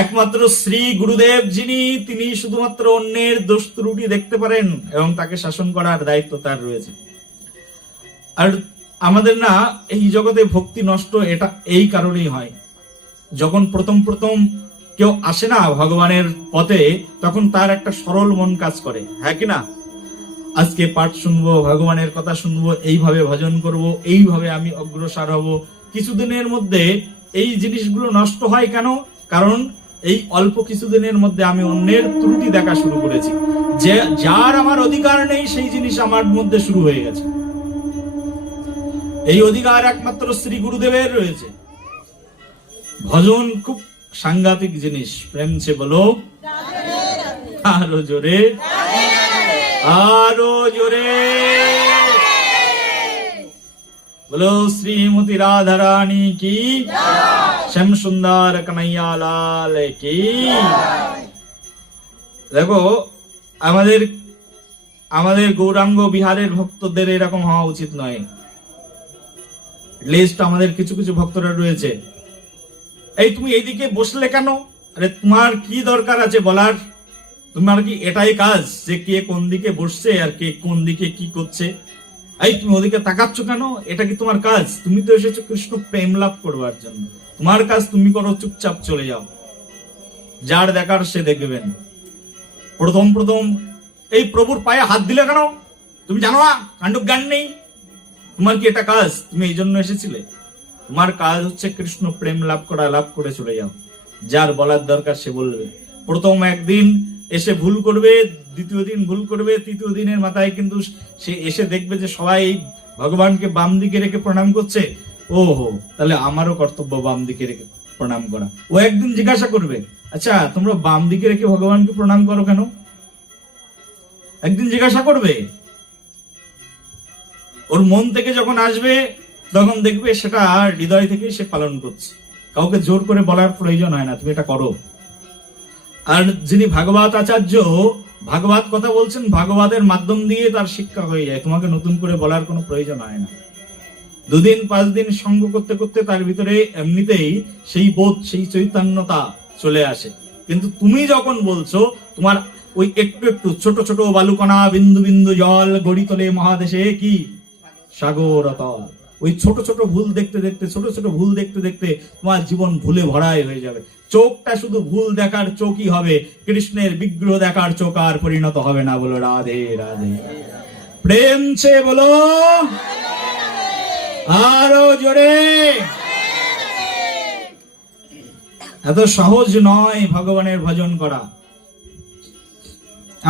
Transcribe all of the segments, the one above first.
একমাত্র শ্রী গুরুদেব যিনি, তিনি শুধুমাত্র অন্যের দোষ ত্রুটি দেখতে পারেন এবং তাকে শাসন করার দায়িত্ব তার রয়েছে। আর আমাদের না, এই জগতে ভক্তি নষ্ট এটা এই কারণেই হয়। যখন প্রথম প্রথম কেউ আসে না ভগবানের পথে, তখন তার একটা সরল মন কাজ করে হ্যাঁ কি না? আজকে পাঠ শুনব, ভগবানের কথা শুনব, এইভাবে ভজন করব, এইভাবে আমি অগ্রসর হব। কিছুদিনের মধ্যে এই জিনিসগুলো নষ্ট হয় কেন? কারণ এই অল্প কিছুদিনের মধ্যে আমি অন্যের ত্রুটি দেখা শুরু করেছি। যে, যার আমার অধিকার নেই, সেই জিনিস আমার মধ্যে শুরু হয়ে গেছে। এই অধিকার একমাত্র শ্রী গুরুদেবের রয়েছে। ভজন খুব সাংঘাতিক জিনিস। প্রেম সে বলো, আরও জোরে আরও জোরে। বলো শ্রীমতী রাধা রানী কি শ্যাম সুন্দর কনাইয়া লাল কি দেখো আমাদের আমাদের গৌরাঙ্গ বিহারের ভক্তদের এরকম হওয়া উচিত নয়। লিস্ট আমাদের কিছু কিছু ভক্তরা রয়েছে। এই তুমি এইদিকে বসলে কেন? আরে, তোমার কি দরকার আছে বলার? তোমার কি এটাই কাজ যে কে কোন দিকে বসছে আর কে কোন দিকে কি করছে? এই, তুমি ওদিকে তাকাচ্ছ কেন? এটা কি তোমার কাজ? তুমি তো এসেছ কৃষ্ণ প্রেম লাভ করবার জন্য। তোমার কাজ তুমি করো, চুপচাপ চলে যাও। যার দেখার সে দেখবেন। প্রথম প্রথম, এই প্রভুর পায়ে হাত দিলে কেন? তুমি জানো না কাণ্ড জ্ঞান নেই। তোমার কি এটা কাজ? তুমি এই জন্য এসেছিলে? তোমার কাজ হচ্ছে কৃষ্ণ প্রেম লাভ করা, লাভ করে চলে যাও। যার বলার দরকার সে বলবে। প্রথম একদিন এসে ভুল করবে, দ্বিতীয় দিন ভুল করবে, তৃতীয় দিনের মাথায় কিন্তু সে এসে দেখবে যে সবাই ভগবানকে বাম দিকে রেখে প্রণাম করছে। ও হো তাহলে আমারও কর্তব্য বাম দিকে রেখে প্রণাম করা। ও একদিন জিজ্ঞাসা করবে আচ্ছা তোমরা বাম দিকে রেখে ভগবানকে প্রণাম করো কেন? একদিন জিজ্ঞাসা করবে, ওর মন থেকে যখন আসবে, তখন দেখবে সেটা হৃদয় থেকে সে পালন করছে। কাউকে জোর করে বলার প্রয়োজন হয় না, তুমি এটা করো। আর যিনি ভাগবত আচার্য, ভাগবত কথা বলছেন, ভাগবতের মাধ্যম দিয়ে তার শিক্ষা হয়ে যায়। তোমাকে নতুন করে বলার কোনো প্রয়োজন হয় না। দুদিন, পাঁচ দিন সঙ্গ করতে করতে তার ভিতরে এমনিতেই সেই বোধ, সেই চৈতন্যতা চলে আসে। কিন্তু তুমি যখন বলছো, তোমার ওই একটু একটু ছোট ছোট বালুকণা, বিন্দু বিন্দু জল গড়ি তোলে মহাদেশে, কি? সাগর, অতল। ওই ছোট ছোট ভুল দেখতে দেখতে, ছোট ছোট ভুল দেখতে দেখতে তোমার জীবন ভুলে ভরাই হয়ে যাবে। চোখটা শুধু ভুল দেখার চোখই হবে, কৃষ্ণের বিগ্রহ দেখার চোখ আর পরিণত হবে না বলো রাধে রাধে। প্রেম সে বলো, আরও জোরে। এত সহজ নয় ভগবানের ভজন করা।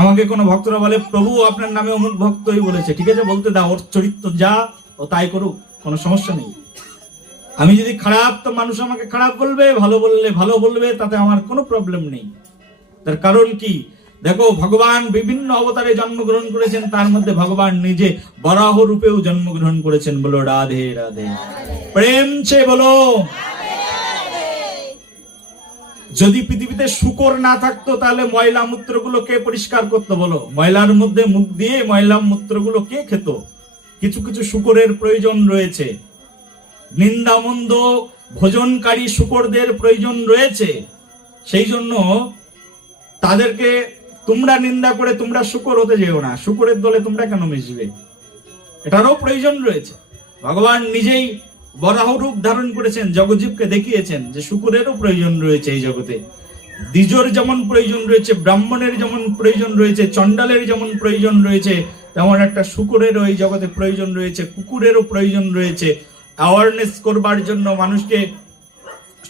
আমাকে কোনো ভক্তরা বলে, প্রভু আপনার নামে অমুক ভক্তই বলেছে। ঠিক আছে, বলতে দাও, ওর চরিত্র যা, ও তাই করুক। কোনো সমস্যা নেই। আমি যদি খারাপ, তো মানুষ আমাকে খারাপ বলবে, ভালো বললে ভালো বলবে, তাতে আমার কোনো প্রবলেম নেই। তার কারণ কি? দেখো, ভগবান বিভিন্ন অবতারে জন্মগ্রহণ করেছেন, তার মধ্যে ভগবান নিজে বরাহ রূপেও জন্মগ্রহণ করেছেন। বলো, রাধে রাধে। প্রেম সে বলো। যদি পৃথিবীতে শুকর না থাকতো, তাহলে ময়লা মূত্রগুলো কে পরিষ্কার করতো বলো? ময়লার মধ্যে মুখ দিয়ে ময়লা মূত্রগুলো কে খেত? কিছু কিছু শুকরের প্রয়োজন রয়েছে। নিন্দামন্দ ভোজনকারী শুকরদের প্রয়োজন রয়েছে। সেই জন্য তাদেরকে তোমরা নিন্দা করে তোমরা শুকর হতে যেও না। শুকরের দলে তোমরা কেন মিশবে? এটারও প্রয়োজন রয়েছে। ভগবান নিজেই বরাহ রূপ ধারণ করেছেন জগজীবকে দেখিয়েছেন যে শুকুরেরও প্রয়োজন রয়েছে এই জগতে। দ্বিজর যেমন প্রয়োজন রয়েছে, ব্রাহ্মণের যেমন প্রয়োজন রয়েছে, চণ্ডালের যেমন প্রয়োজন রয়েছে তেমন একটা শুকুরেরও এই জগতে প্রয়োজন রয়েছে, কুকুরেরও প্রয়োজন রয়েছে। অ্যাওয়ারনেস করবার জন্য, মানুষকে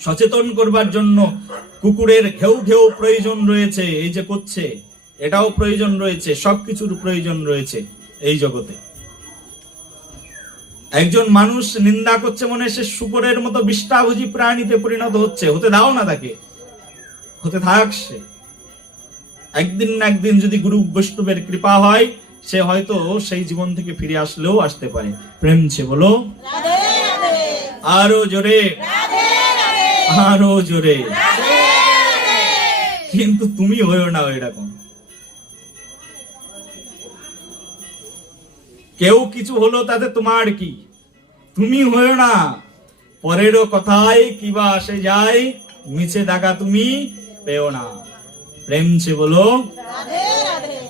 সচেতন করবার জন্য কুকুরের ঘেউ ঘেউ প্রয়োজন রয়েছে, এই যে করছে, এটাও প্রয়োজন রয়েছে, সবকিছুর প্রয়োজন রয়েছে এই জগতে। একজন মানুষ নিন্দা করছে মনে সে শুকরের মতো বিষ্টাভুজি প্রাণীতে পরিণত হচ্ছে, হতে দাও না তাকে, হতে থাক সে। একদিন না একদিন যদি গুরু বৈষ্ণবের কৃপা হয় সে হয়তো সেই জীবন থেকে ফিরে আসলেও আসতে পারে। প্রেম সে বলো আরও জোরে আরও জোরে। কিন্তু তুমি হয়েও না এরকম। কেউ কিছু হলো তাতে তোমার কি? তুমি হয়েও না। পরেরও কথায় কিবা আসে যায় মিছে দাগা তুমি পেও না। প্রেম সে বলো রাধে।